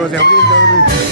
4 de abril de 2020.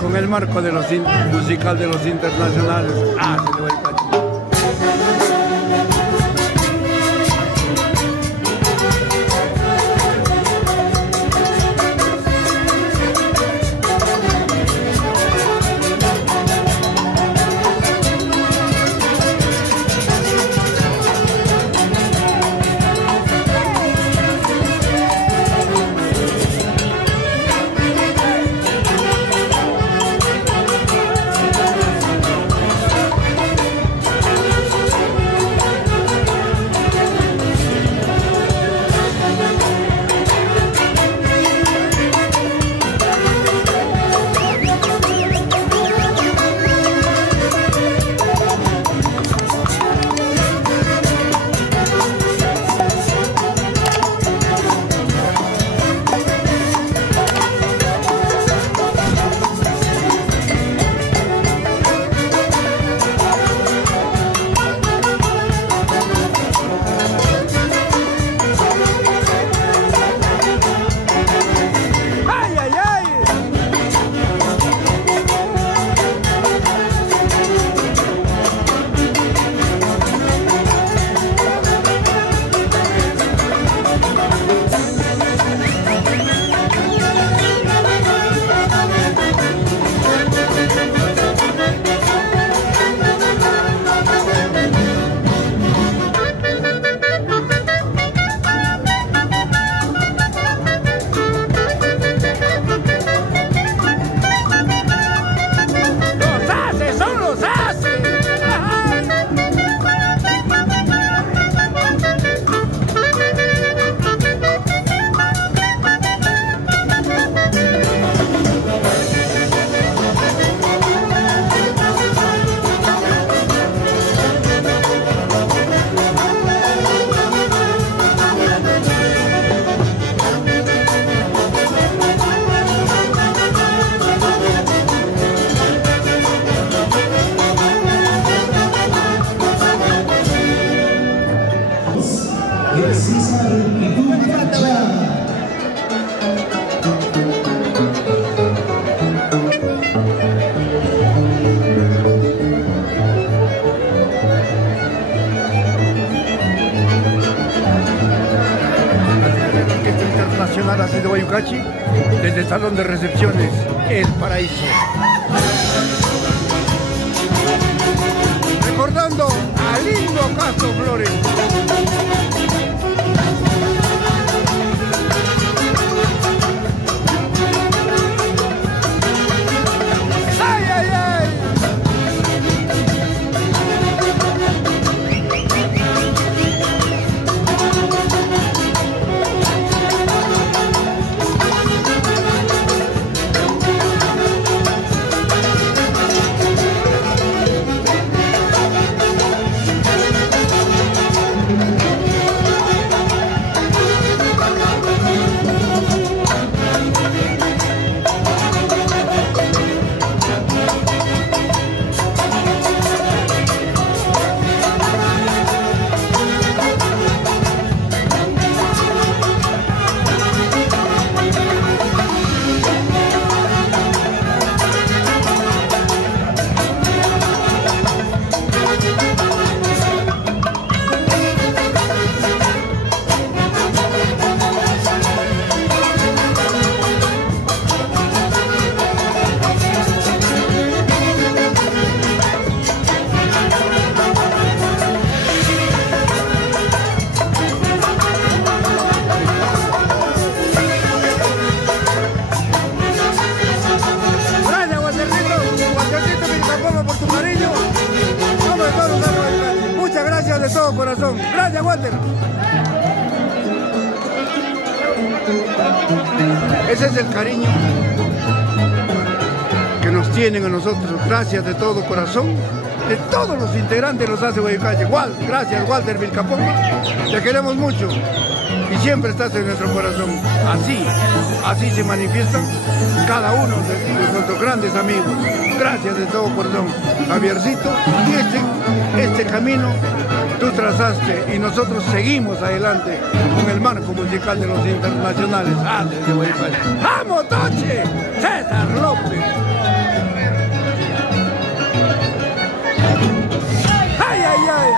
Con el marco de los musical de los internacionales. Ah, se le va el cacho. Guayucachi, desde el Salón de Recepciones El Paraíso. Recordando a Lindo Castro Flores. De todo corazón. Gracias, Walter. Ese es el cariño que nos tienen a nosotros. Gracias de todo corazón. De todos los integrantes de los Hace Guayucachi. Gracias, Walter Vilcapombe. Te queremos mucho y siempre estás en nuestro corazón. Así se manifiestan cada uno de nuestros grandes amigos. Gracias de todo corazón, Javiercito. Y este camino tú trazaste y nosotros seguimos adelante con el marco musical de los internacionales. ¡Vamos, Toche! César López. ¡Ay, ay, ay!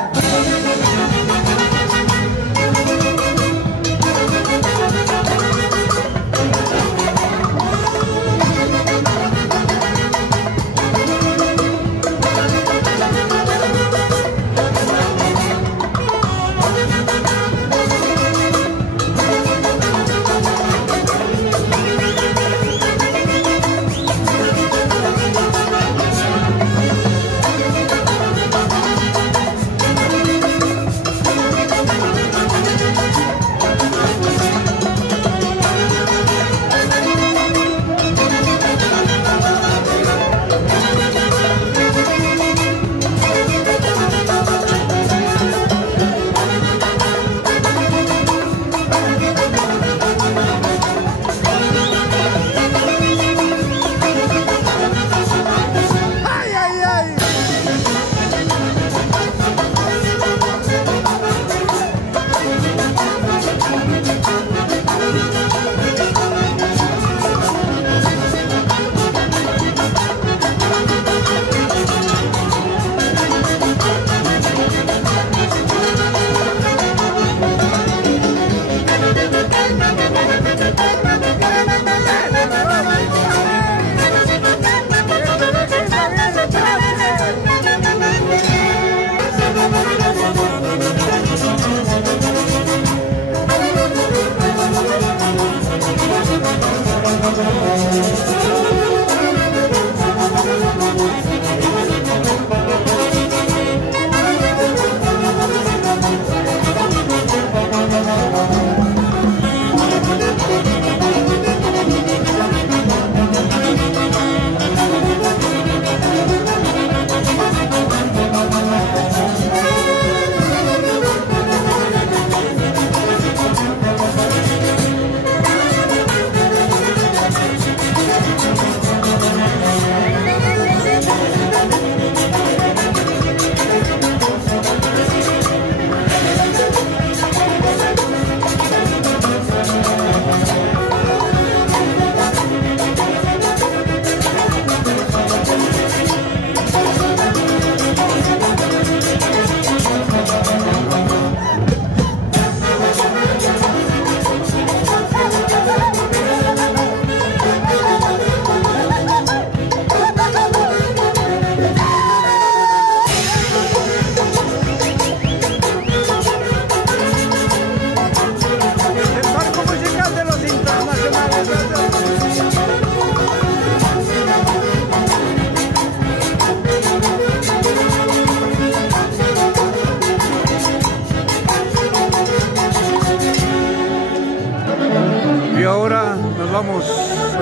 vamos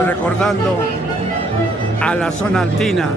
recordando a la zona altina.